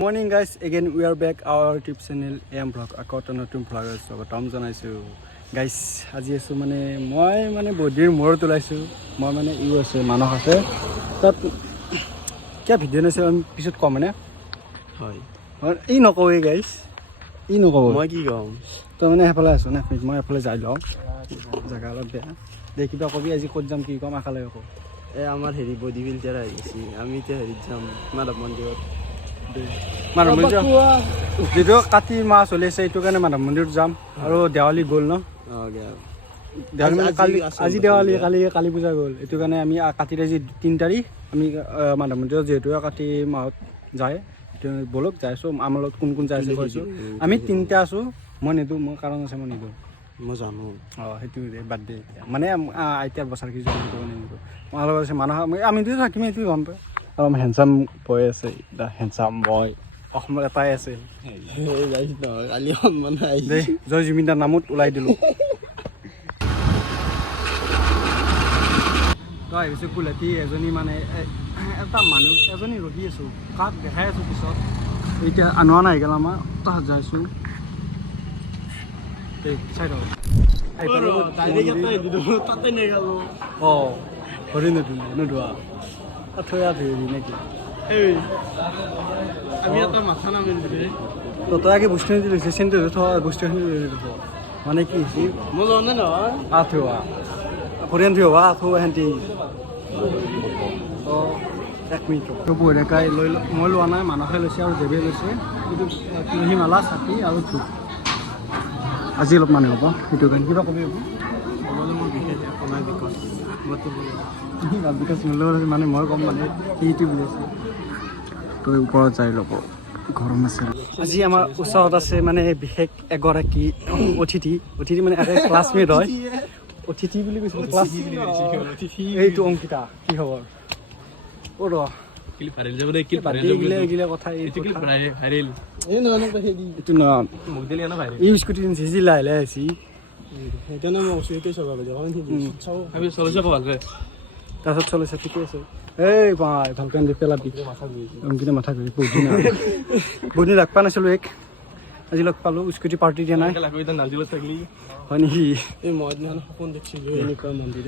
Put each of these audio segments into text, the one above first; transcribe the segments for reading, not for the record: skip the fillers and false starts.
Morning guys, again we are back our YouTube channel AM Vlog. Akota notun vlogger স্বাগতম জনাইছো guys. আজি আছো মানে মই বডিৰ মূৰত ওলাইছো মই মানে ইউ আছে মানস আছে তাত কি ভিডিও আছে আমি পিছত কম মানে হয় ই নকওয়ে guys ই নকও মই কি কম তো মানে হেফালে আছো না মই হেফালে যাই লও জায়গা অলপ বেয়া দেখিবা কবি আজি ক'ত যাম কি কম আখালে কও এ আমাৰ হেৰি বডি বিল্ডাৰ আহিছে আমি তে হেৰি যাম মাধৱ মন্দিৰত মাধৱ মন্দিৰ যেটো কাতি মাহ চলি আছে এইটো কাৰণে মাধৱ মন্দিৰত যাম আৰু দেৱালী গ'ল ন আজি দেৱালী কালি পূজা গ'ল এইটো কাৰণে আমি কাতিৰ আজি 3 তাৰিখ আমি মাধৱ মন্দিৰত যেটো কাতি মাহত যায় বলক যাইছো আমাৰ লগত কোন যাই আছে কৈছো আমি তিনটা আছো মই নিদো মোৰ কাৰণ আছে মই নিদো মই জানো সেইটো বাৰ্থডে মানে আইতাৰ বছৰ কি জানো নিদো মোৰ লগত আছে মানুহ আমি দুই থাকিম এইটো গম পাই অলপ হেণ্ডসাম বয় আছে দা হেণ্ডসাম বয় অসমত এটাই আছে কালি মানে দেই জয় জুবিনদাৰ নামত ওলাই দিলোঁ তই আহিছোঁ কুলহাটী এজনী মানে এটা মানুহ এজনী ৰখি আছোঁ কাক দেখাই আছোঁ পিছত এতিয়া আনোৱা নাই গ'ল আমাৰ তাত যাইছোঁ এই চাই থাকক অঁ ভৰি নোধোৱা থৈ ধৰি নেকি আমি এটা মাথা নামি তো তই আগে বস্তু লৈছে চেণ্টে বস্তুখিনি মানে কি হৈছে মই জানে নহয় আঠুৱা ভৰিয়ান থৈ হোৱা আঠু সেহেঁতি অঁ 1 মিনিট বঢ়িয়াকৈ লৈ মই লোৱা নাই মানুহে লৈছে আৰু দেৱে লৈছে কিন্তু তুলসী মালা চাকি আৰু ধূপ আজি অলপ মানে হ'ব সেইটো কাৰণে কিবা কবি হ'ব ক'বলৈ মোৰ বিশেষ একো নাই বিকজ মোৰ মানে মই ক'ম মানে সেইটো বুজাইছে তই ওপৰত যাই ল'ব গৰম আছে আজি আমাৰ ওচৰত আছে মানে বিশেষ এগৰাকী অতিথি মানে এটা ক্লাছমেট হয় অতিথি বুলি কৈছে ক্লাছ এইটো অংকিতা কি খবৰ ক'ত স্কুটি লাহে লাহে আহিছি সেইকাৰণে মই ওচৰতে তাৰপিছত চলিছে ঠিকে আছে এই ভাই ভালকৈ পেলাবি অংকিতা মাথা ঘূৰি বহুদিন লগ পোৱা নাছিলোঁ আজি লগ পালোঁ স্কুটি পাৰ্টি দিয়া নাই হয় নেকি এই মই সপোন দেখিছিলোঁ এনেকুৱা মন্দিৰ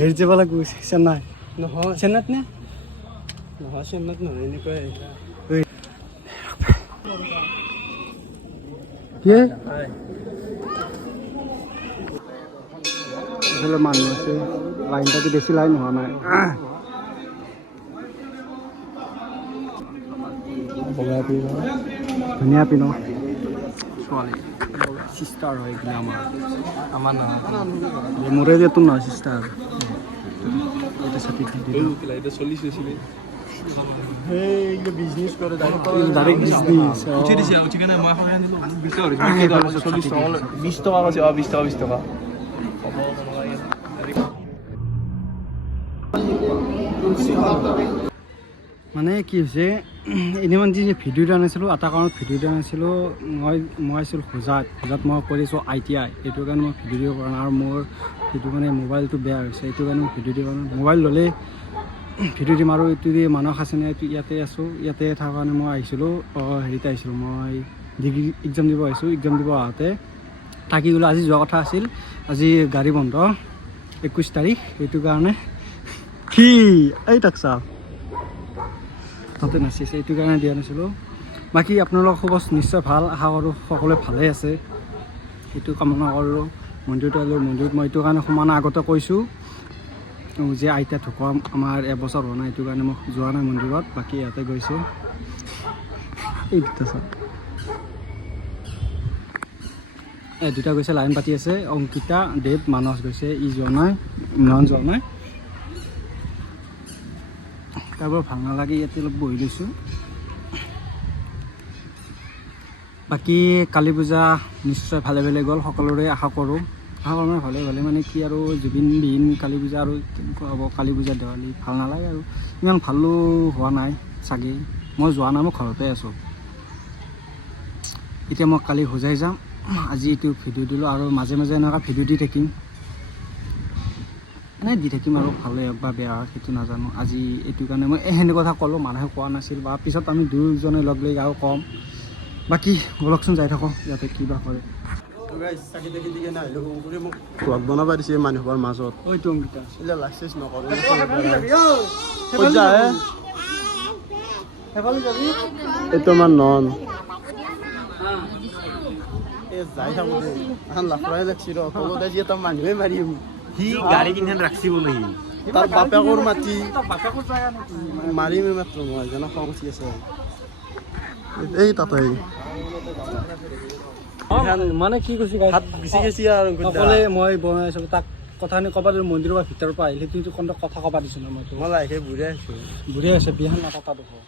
হেৰি যাব লাগিব চেন্নাই নহয় চেন্নাইত নে নহয় চেন্নাইত নহয় এনেকুৱাই কি এইফালে মানুহ আছে লাইনটাকে বেছি লাইন হোৱা নাই ধুনীয়া পিন ছোৱালী চিষ্টাৰ হয় এইবিলাক আমাৰ নহয় মোৰে যে তোৰ নহয় চিষ্টাৰ এটা চাপি চলিছিলে বিজনেছ কৰে ডাইৰেক্ট বিজনেছ উঠি দিছে উঠি কেনে মই 20 টকা কৈছে 20 টকা মানে কি হৈছে এনেই মানে যে ভিডিঅ'টো আনিছিলোঁ এটা কাৰণত ভিডিঅ'টো আনিছিলোঁ মই আছিলোঁ হোজাত মই কৰিছোঁ ITI এইটো কাৰণে মই ভিডিঅ' দিব পৰা নাই আৰু মোৰ সেইটো মানে মোবাইলটো বেয়া হৈছে এইটো কাৰণে মই ভিডিঅ' দিব পৰা নাই মোবাইল ল'লে ভিডিঅ' দিম আৰু এইটো দি মানুহ আছে নে ইয়াতে আছোঁ ইয়াতে থকা কাৰণে মই আহিছিলোঁ হেৰিতে আহিছিলোঁ মই ডিগ্ৰী এক্সাম দিব আহিছোঁ এক্সাম দিব আহোঁতে থাকি গ'লোঁ আজি যোৱা কথা আছিল আজি গাড়ী বন্ধ 21 তাৰিখ সেইটো কাৰণে কি এই তাক চাওক তাতে নাচিছে এইটো কাৰণে দিয়া নাছিলোঁ বাকী আপোনালোকৰ খবৰ নিশ্চয় ভাল আশা কৰোঁ সকলোৱে ভালে আছে সেইটো কামনা কৰোঁ মন্দিৰত মই এইটো কাৰণে সমানে আগতে কৈছোঁ যে আইতা ঢুকুৱা আমাৰ এবছৰ হোৱা নাই এইটো কাৰণে মই যোৱা নাই মন্দিৰত বাকী ইয়াতে গৈছে এই দুটা চাওক এই দুটা গৈছে লাইন পাতি আছে অংকিতা দেৱ মানস গৈছে ই যোৱা নাই ইমান যোৱা নাই তাৰপৰা ভাল নালাগে ইয়াতে অলপ বহি লৈছোঁ বাকী কালী পূজা নিশ্চয় ভালে গ'ল সকলোৰে আশা কৰোঁ মানে ভালে মানে কি আৰু জুবিনবিহীন কালী পূজা আৰু কেনেকুৱা হ'ব কালী পূজা দেৱালী ভাল নালাগে আৰু ইমান ভালো হোৱা নাই চাগে মই যোৱা নাই মই ঘৰতে আছোঁ এতিয়া মই কালি হোজাই যাম আজি এইটো ভিডিঅ' দিলোঁ আৰু মাজে মাজে এনেকুৱা ভিডিঅ' দি থাকিম এনেই দি থাকিম আৰু ভালেই হওক বা বেয়া হওক সেইটো নাজানো আজি এইটো কাৰণে মই সেনে কথা ক'লোঁ মানুহে কোৱা নাছিল বা পিছত আমি দুয়োজনে লগ লাগি আৰু ক'ম বাকী ব'লকচোন যাই থাকোঁ ইয়াতে কিবা কৰে চাকি তাকি দি কেনে আহিলোঁ কৰি মোক ভ্লগ বনাব দিছে মানুহৰ মাজত ঐটো অংকিতা এইবিলাক লাইচেঞ্চ নকৰোঁ এইটো আমাৰ নন এই যাই থাকোঁ দে এখন লাফৰাই লাগছি ৰ তলতে যি এটা মানুহে মাৰিম সি গাড়ী কিনখন ৰাখছি বোলে সি তাৰ বাপেকৰ মাটি মাৰিম মাত্ৰ মই জানা খং উঠি আছে এই তাতে মানে কি কৈছে হাত গুচি গেছি আৰু অকলে মই বনাইছোঁ তাক কথাখিনি ক'ব দিলোঁ মন্দিৰৰ পৰা ভিতৰৰ পৰা আহিলে কিন্তু কোনটো কথা ক'ব দিছোঁ না মইতো মই লাহেকৈ বুঢ়ে আছোঁ বুঢ়ী আছে বিহান নাপাতা দেখো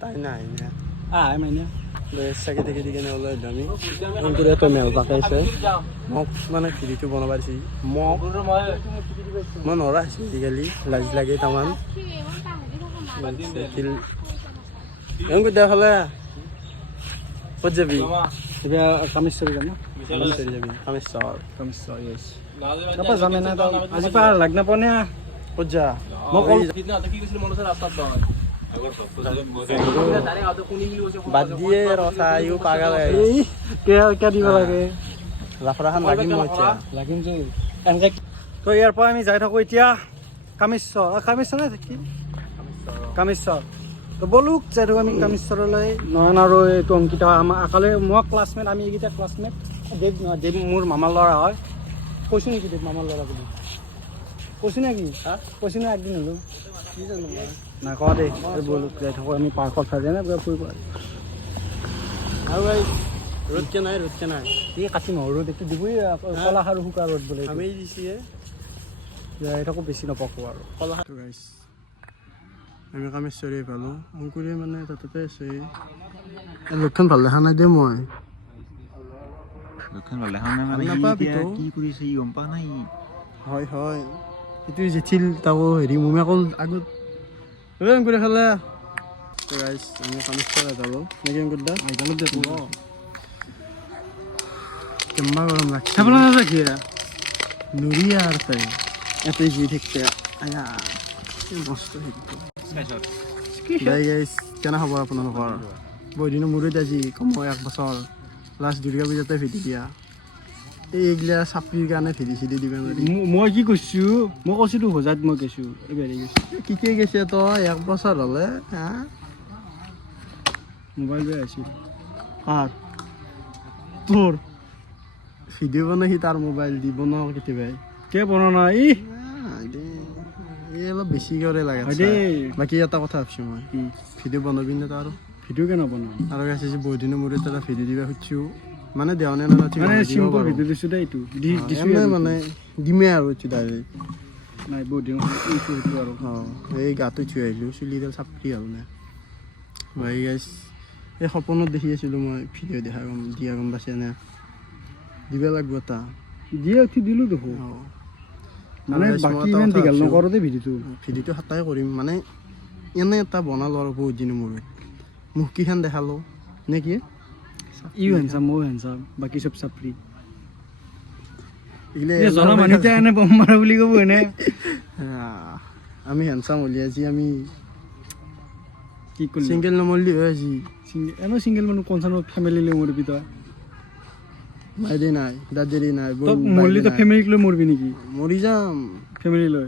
তাই নাই না আহ মাইনা চাকি থাকি দি কেনে ওলাই আমি এটা মেল পাকাইছে মোক মানে ভিডিঅ'টো বনাব দিছে মোক মই নৰা আছোঁ আজিকালি লাজ লাগে তামান দেখালে ক'ত যাবি এতিয়া কামেশ্বৰ যাম যাবি কামেশ্বৰ কামেশ্বৰ য়েছ তাৰপৰা যামে নাই আজি পৰা লাগ নাপাওঁ নে ক'ত যা মই ক'ল বাদ দিয়ে ৰচা ইও পাগল কিয় দিব লাগে লাফৰাখান লাগিম মই এতিয়া লাগিম যে এনেকৈ তো ইয়াৰ পৰা আমি যাই থাকোঁ এতিয়া কামেশ্বৰ কামেশ্বৰ নাই কি কামেশ্বৰ তো ব'লো যাই থাকোঁ আমি কামেশ্বৰলৈ নয়ন আৰু এইটো অংকিতা আমাৰ আকালে মই ক্লাছমেট আমি এইকেইটা ক্লাছমেট দেৱ দেৱ মোৰ মামাৰ ল'ৰা হয় কৈছোঁ নেকি দেৱ মামাৰ ল'ৰা বুলি কৈছোঁ নেকি কৈছোঁ নে একদিন হ'লেও কি জানো নাই কোৱা দেই ব'লো যাই থাকোঁ আমি পাৰ্কত চাই যায় না ফুৰিব আৰু ৰ'দকে নাই ৰ'দকে নাই এই কাটি নহৰু দেখি দিবই কলা আৰু শুকা ৰ'দ বোলে আমি দিছে যাই থাকোঁ বেছি নপকো আৰু কলা আমি কামেশ্বৰী পালোঁ অংকুৰে মানে তাতে আছে লক্ষণ ভাল দেখা নাই দে মই লক্ষণ ভাল দেখা নাই মানে নাপাবি তো কি কৰিছে ই গম পোৱা নাই হয় হয় এইটো জেঠিল তাকো হেৰি মোমাকল আগত অংকুৰে খালে আমি কামেশ্বৰ যালোঁ নেকি অংকুৰদা আইজালত দে কেম্বা গৰম লাগছে চাবলৈ নাযায় নুৰি আৰু তাই ইয়াতে যি থাকতে আয়া মস্ত গাইজ কেনে খবৰ আপোনালোকৰ বহুত দিনৰ মূৰত আজি কমেও 1 বছৰ লাষ্ট দুৰ্গা পূজাতে ভিডি দিয়া এইগিলা চাপৰিৰ কাৰণে ভিডি চিডি দিব নোৱাৰি মই কি কৈছোঁ মই কৈছিলোঁ হোজাত মই গৈছোঁ এইবাৰ গৈছোঁ কি গৈছে তই 1 বছৰ হ'লে হা মোবাইল বেয়া আছিল কাৰ তোৰ ভিডিঅ' বনাই সি তাৰ মোবাইল দি বনাওঁ কেতিয়াবাই কিয় বনোৱা নাই এই অলপ বেছি কৰে লাগে দেই বাকী এটা কথা ভাবছোঁ মই ভিডিঅ' বনাবি নে তাৰ ভিডিঅ' কিয় নবনাওঁ আৰু কৈছে যে বহুত দিনৰ মূৰত এটা ভিডিঅ' দিব খুজিছোঁ মানে দেওয়া নে না মানে চিম্পল ভিডিঅ' দিছোঁ দেই এইটো দিছোঁ মানে দিমে আৰু এইটো ডাইৰেক্ট নাই বহুত দিন সেইটো আৰু এই গাটো থৈ আহিলোঁ চুলিডাল চাপৰি হ'ল নে ভাই গাইছ এই সপোনত দেখি আছিলোঁ মই ভিডিঅ' দিয়া গম পাইছে নে দিব লাগিব এটা দিয়ে উঠি দিলোঁ দেখোঁ মানে বাকী ইমান দীঘল নকৰোঁতে ভিডিঅ'টো হাতাই কৰিম মানে এনে এটা বনালোঁ আৰু বহুত দিনৰ মূৰত মুখকেইখন দেখালোঁ নে কি ইও হেনচাম ময়ো হেনচাম বাকী চব চাপৰি এইগিলা জনা মানুহ এতিয়া এনে বম মাৰা বুলি ক'ব এনে আমি হেনচাম হ'লি আজি আমি কি কৰিলোঁ চিংগল নমৰলি হয় আজি এনেও চিংগল মানুহ কনচাৰ্ণ ফেমিলি লৈ মৰিবি তই মাইদি নাই দাদেৰি নাই তই মৰিলি তই ফেমিলিক লৈ মৰিবি নেকি মৰি যাম ফেমিলি লৈ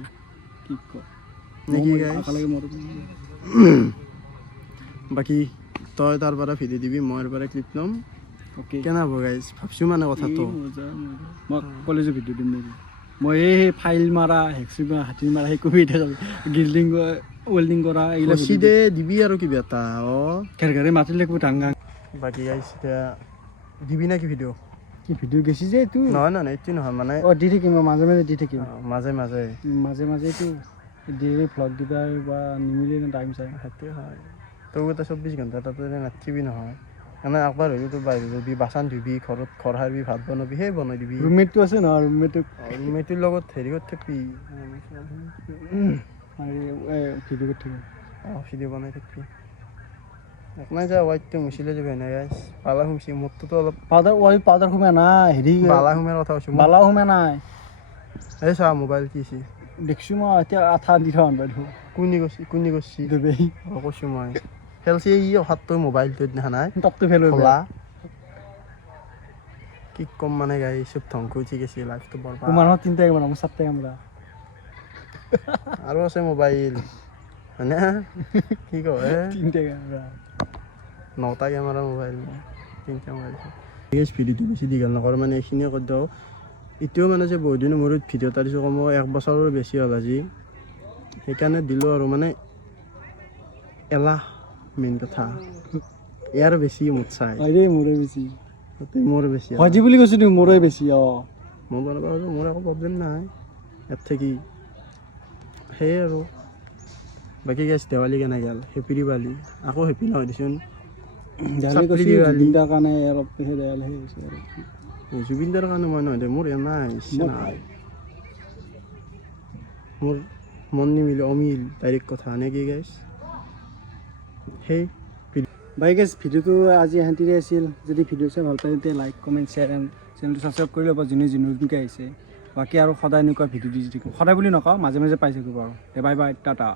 কি ক নেকি guys? একেলগে মৰিবি বাকী তই তাৰ পৰা ভিডিঅ' দিবি মই ইয়াৰ পৰা ক্লিপ ল'ম অ'কে কেনে হ'ব গাইজ ভাবছোঁ মানে কথাটো মই কলেজৰ ভিডিঅ' দিম নেকি মই এই ফাইল মাৰা হেক্সি হাতী মাৰা সেই কবি এতিয়া গিল্ডিং ৱেল্ডিং কৰা এইবিলাক চিধে দিবি আৰু কিবা এটা ঘেৰ ঘেৰে মাতিলে একো ডাঙৰ বাকী গাইজ এতিয়া দিবি না কি ভিডিঅ' কি ভিডিঅ' গেছি যে এইটো নহয় নহয় এইটো নহয় মানে দি থাকিম মাজে মাজে দি থাকিম মাজে মাজে মাজে মাজে এইটো ডেইলি ভ্লগ দিবা বা নিমিলে টাইম চাই সেইটোৱে হয় তই এটা 24 ঘণ্টা তাতে নাথাকিবি নহয় মানে একবাৰ হ'লেও তোৰ বাহিৰত যাবি বাচন ধুবি ঘৰত ঘৰ সাৰিবি ভাত বনাবি সেই বনাই দিবি ৰুমমেটটো আছে নহয় ৰুমমেটটোৰ লগত হেৰি কৰি থাকিবি ভিডিঅ' কৰি থাকিম ভিডিঅ' বনাই থাকিবি নাই যা ৱাইটটো মুচিলে যাবি নাই গাইছ বালা সোমছি মোৰটোতো অলপ পাউডাৰ সোমাই নাই হেৰি বালা সোমাৰ কথা কৈছোঁ বালাও সোমাই নাই এই চা মোবাইল কিছি দেখিছোঁ মই এতিয়া আঠা দি থোৱা বাইদেউ কোনি কৰছি দেবেই কৈছোঁ মই খেলছি ই অহাত তই মোবাইলটোত দেখা নাই টপটো ফেল হৈ খোলা কি কম মানে গাই চব ধ্বংস উঠি গৈছে লাইফটো বৰবাদ তোমাৰহঁত 3টা কেমেৰা মোৰ 4টা কেমেৰা আৰু আছে মোবাইল হয়নে কি কয় 3টা কেমেৰা 9টা কেমেৰা মোবাইল 3টা মোবাইল ভিডিঅ'টো বেছি দীঘল নকৰোঁ মানে এইখিনিয়ে কৈ দিওঁ এতিয়াও মানে যে বহুত দিনৰ মূৰত ভিডিঅ' এটা দিছোঁ কম 1 বছৰৰ বেছি হ'ল আজি সেইকাৰণে দিলোঁ আৰু মানে এলাহ মেইন কথা ইয়াৰ বেছি মুঠ চাই আৰে মোৰে বেছি মোৰ বেছি হজি বুলি কৈছোঁ তুমি মোৰে বেছি মই বনাব পাৰোঁ মোৰ একো প্ৰব্লেম নাই ইয়াত থাকি সেয়ে আৰু বাকী গেছ দেৱালী কেনে গ'ল হেপী দিৱালী আকৌ হেপী নহয় দেচোন জুবিনদাৰ কাৰণে অলপ দেৱালী হৈছে আৰু জুবিনদাৰ কাৰণে মই নহয় দে মোৰ নাই ইচ্ছা নাই মোৰ মন নিমিলে অমিল ডাইৰেক্ট কথা নে কি গাইছ সেই বাই গাইছ ভিডিঅ'টো আজি এহেঁতিৰে আছিল যদি ভিডিঅ' চাই ভাল পায় তেন্তে লাইক কমেণ্ট শ্বেয়াৰ এণ্ড চেনেলটো ছাবস্ক্ৰাইব কৰি ল'ব যোনে নতুনকৈ আহিছে বাকী আৰু সদায় এনেকুৱা ভিডিঅ' দি থাকিব সদায় বুলি নকওঁ মাজে মাজে পাই থাকিব আৰু বাই বাই টাটা